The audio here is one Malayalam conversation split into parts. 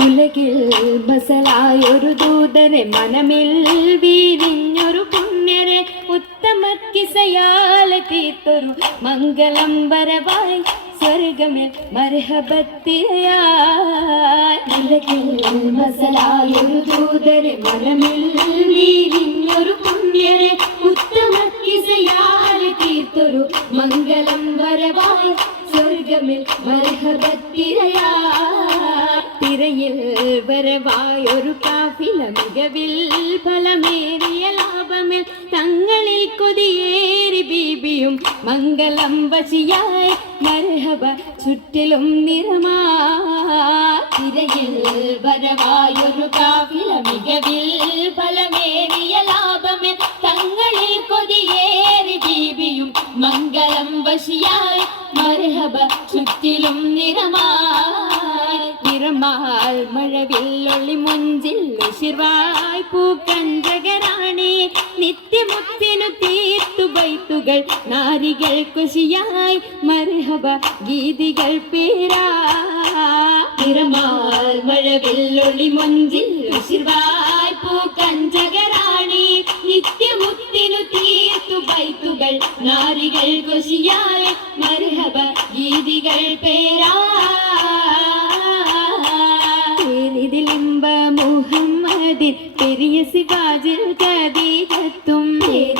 ഉലകിൽ ബസലായൊരു ദൂതരെ മനമിൽ വീരിഞ്ഞൊരു പുണ്യരെ ഉത്തമ കിസയാലെ തീർത്തൊരു മംഗളം വരവായി സ്വർഗമേ മർഹബത്തിരയായി. ഉലകിൽ ബസലായൊരു ദൂതരെ മനമിൽ വീരിഞ്ഞൊരു പുണ്യരെ ഉത്തമ കിസയാലെ തീർത്തൊരു മംഗളം വരവായി സ്വർഗമേ മർഹബത്തിരയായി. തിരയിൽ വരവായൊരു കാഫില മികവിൽ ഫലമേറിയ ലാഭമേ തങ്ങളിൽ കൊതിയേറി ബീബിയും മംഗളം വശിയായി മർഹബ ചുറ്റിലും നിറമാ. തിരയിൽ വരവായൊരു കാഫില മികവിൽ ഫലമേറിയ ലാഭമേ തങ്ങളിൽ കൊതിയേറി ബീബിയും മംഗളം വശിയായി മർഹബ ചുറ്റിലും നിറമായി. നിറമാൽ മഴവില്ലൊളി മുഞ്ചിൽ ശിർവായ് പൂക്കഞ്ചകരാണി നിത്യമുത്തിനു തീർത്തു ബൈത്തുകൾ നാരികൾ കുശിയായി മർഹബ ഗീതികൾ പേരാ. നിറമാൽ മഴവില്ലൊളി മുഞ്ചിൽ ശിർവായ് പൂക്കഞ്ചകരാണി നിത്യമുത്തിനു തീർത്തു ബൈത്തുകൾ നാരികൾ കുശിയായി മർഹബ ഗീതികൾ പേരാ. ഇതിലിമ്പ മുഹമ്മദിൻ പെരിയ സിവാജിൽ ഖദീജത്തും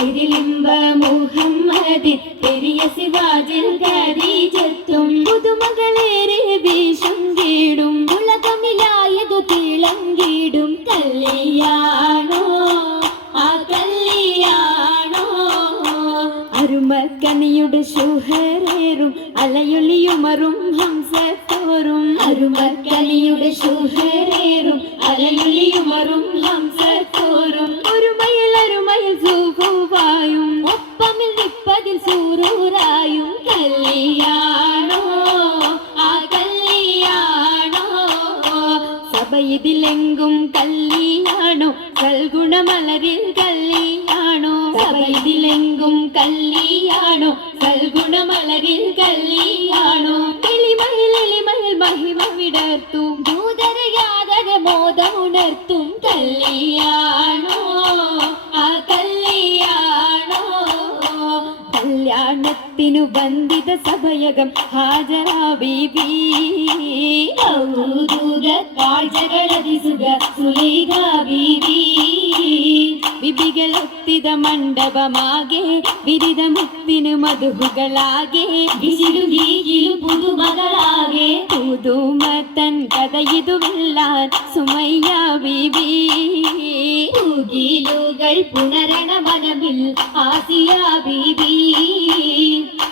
ഇതിലിമ്പ മുഹമ്മദിൻ പെരിയ സിവാജിൽ ഖദീജത്തും പുതുമകളേറെ വീശും കീടും ഉലകമിലായതു തിളങ്ങിടും കല്യാണോ ആ കല്യാണോ. അരുമക്കനിയുടെ ശുഹരേറും അലയൊലിയുമറും ഹംസത്തോറും അരുമക്കനിയുടെ ശുഹരേറും അലയൊലിയുമറും ഹംസത്തോറും ഒരു മയിൽ സൂഫുവായും ഒപ്പമിൽ നിപ്പതിൽ സൂറൂറായും കല്യാണോ ആ കല്യാണോ. സഭയിതിലെങ്കും കല്യാണോ സൽഗുണമലരിൽ കല്യാണോ. സഭയിതിലെങ്കും കല്യാണോ സൽഗുണമലരിൽ കല്യാണോ. എളിമയിൽ മഹിമ വിടർത്തും ദൂതരയാതര മോദമുണർത്തും കല്യാണോ ആ കല്യാണോ. കല്യാണത്തിനു ബന്ധിത സഭയകം ഹാജരാ ബീബി കാഴ്ചകളതിസുഖ സുലൈഖ ബീബി. വിപികളൊത്തിത മണ്ഡപമാകെ വിരിത മുത്തിനു മധുഹുകളാകെ വിശിലുഗീകിലു പുതുമകളാകെ പുതുമത്തൻ കഥയിതുവെല്ലാൻ സുമയ്യ ബീബി. പൂകിലുകൾ പുണരണ മനമിൽ ആസിയ ബീബി.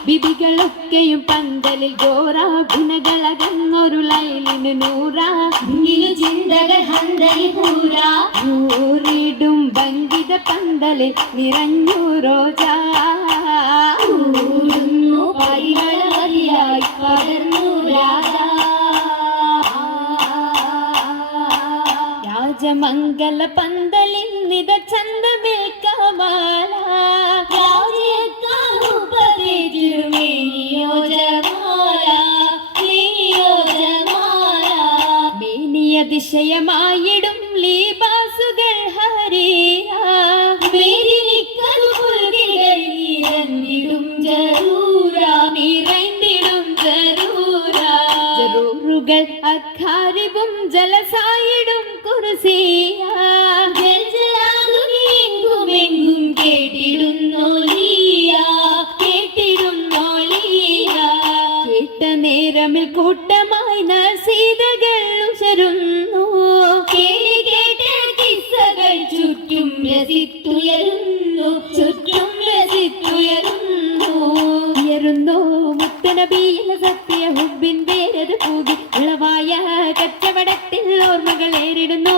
ബിബികളൊക്കെയും പന്തലിൽ ഗോറ ഗുണകളകന്നൊരു ലൈലിന് നൂറ ചിന്തകൾ ഹന്തലി പൂര ൂറിടും ഭംഗിത പന്തലിൽ നിറഞ്ഞു റോജാ പരിമളമതിയായി പകർന്നു രാജാ. രാജമംഗല പന്തലിൽ നിത ചന്തമേ കമാല അതിശയമായിടും ലീബാസുകൾ ജറൂറുകൾ അഖാരിബും ജലസായിടും കുർസിയെങ്കുമെങ്കും കേട്ടിടുന്നോളിയ നേരമിൽ കൂട്ടമായി നസീതകൾ ഉശരുന്നു കേട്ട കിസ്സകൾ ചുറ്റും രസിത്തുയരുന്നു ഉയരുന്നു മുത്തനബിയില സത്യ ഹുബിൻ വേരത് പൂകി ഉളവായ കച്ചവടത്തിൽ ഓർമ്മകൾ ഏറിടുന്നു.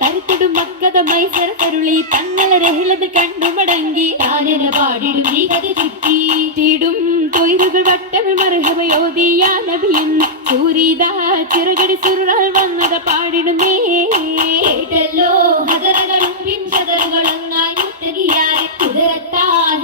തരുത്തിടും മക്കത മൈസര കരുളി തങ്ങളെ രഹിലത് കണ്ടു മടങ്ങി താനന പാടിടും ഈ കഥ ചുറ്റിടും തൊയിലുകൾ വട്ടമിൽ മർഹബയോദിയ നബിയൻ സൂരിത ചിറകടി സുരുളാൽ വന്നത് പാടിടുന്നേ. കേട്ടല്ലോ ഹദറകളും പിൻചതറുകളൊന്നായി മുത്തകിയായി കുതിരത്താൽ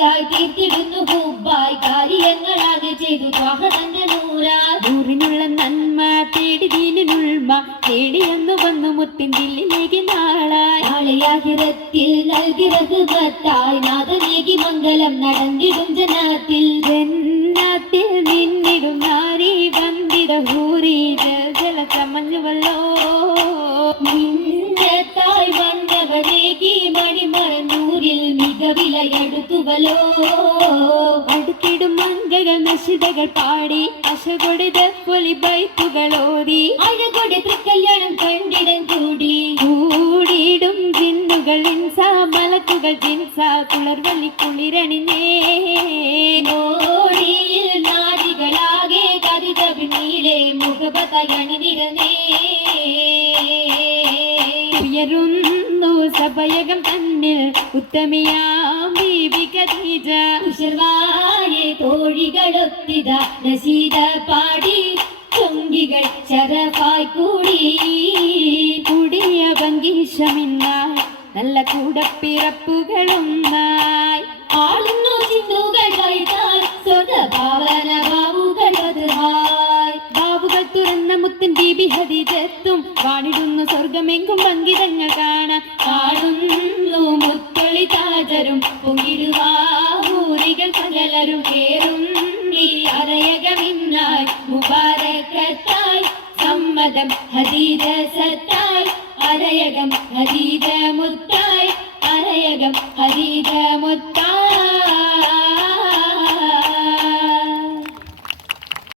മൊഞ്ചായി തീർത്തിടുന്നു ഹുബായി കാര്യങ്ങളാകെ ചെയ്തു ത്വാഹ തന്റെ നൂറിനുള്ള നന്മ തേടി ദീനിനുൾമ തേടിയെന്നു വന്നു മുത്തിൻ ദില്ലിലേക്ക് നാളായി നൽകി റഹ്മത്തായി നാഥനേകി മംഗലം നടന്നിടും ജനാത്തിൽ നിന്നിടും നാരി വന്ദിത ഹൂരി ജല ചമഞ്ഞുവല്ലോ നിന്നത്തായി വന്നവനേകി മണിമറന്നൂരിൽ മികവിലയെടുത്തുവല്ലോ അടുത്തിടും മംഗകൾ നശിതകൾ പാടി അശകൊടിത പൊലി ബൈത്തുകളോതി അഴകൊടി തൃക്കല്യാണം കണ്ടിടം കൂടിയിടും ജിന്നുകൾ ഇൻസ മലക്കുകൾ ജിൻസ കുളർവല്ലി കുളിരണിഞ്ഞേ നോടിയിൽ നാടികളാകെ കവിത പിന്നീടെ മുഖപതയണിനിരനേ ഉയരുന്നു സഭയകം തന്നിൽ ഉത്തമിയാം ബീബി ഖദീജ ഉശർവായെ തോഴികളൊത്തിത നസീദ പാടി ചൊങ്കികൾ ചരഫായി കൂടിയ ഭംഗീഷമിന്നായി നല്ല കൂടപ്പിറപ്പുകളൊന്നായി ആളുന്നു ചിന്തുകൾ വൈതാൽ സ്വതഭാവന ബാബുകൾ ബാബുകൾ തുറന്ന മുത്തൻ ബീബി ഖദീജത്തും വാണിടുന്നു സ്വർഗമെങ്കും ഭംഗിതങ്ങൾ കാണാൻ കാണുന്നു മുത്തൊളി താജരും പൊങ്ങിടുവാഹൂരികൾ സകലരും കേറും ഈ അരയകമിന്നായി മുബാരക്കത്തായി സമ്മതം ഖദീജ സത്ത